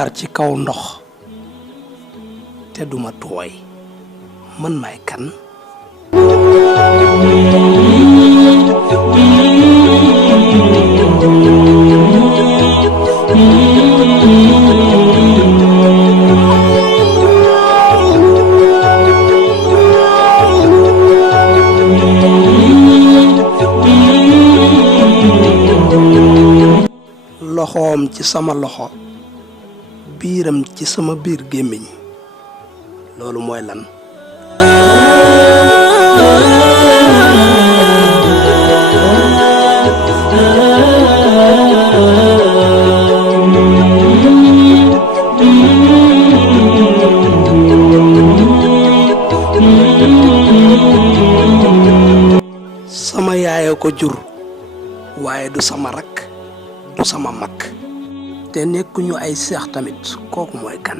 jaar ci kaw ndox te duma tooy man may kan loxoom ci sama loxo biiram ci sama biir gémmiñ loolu mooy lan sama yaaya ko jur waaye du sama rak du sama mag te nekkuñu ay seex tamit kooku mooy kan